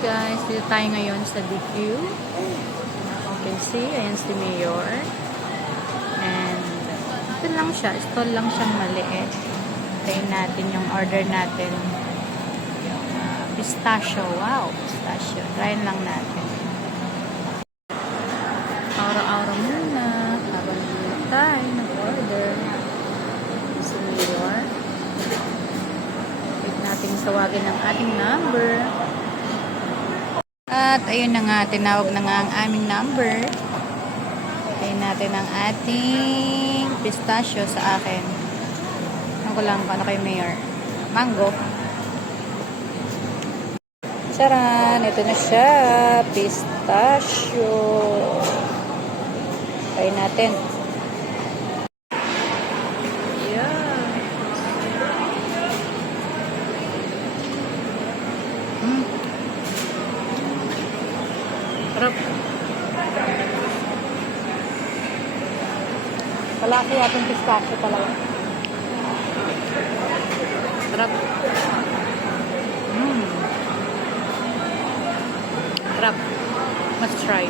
guys, dito tayo ngayon sa DQ. You can see, ayan si Mayor. And ito lang siya, stall lang siyang maliit. Tayo natin yung order natin. Pistachio, wow, pistachio. Try lang natin. Araw-araw muna, habang dito tayo nag-order. Si Mayor. Wait natin tawagin ang ating number. At ayun na nga, tinawag na nga ang aming number. Ayun natin ang ating pistachio sa akin. Ano ko lang, paano kay Mayor? Mango. Charan! Ito na siya. Pistachio. Ayun natin. Sarap. Malaki atong pistachio talaga. Sarap. Sarap. Must try.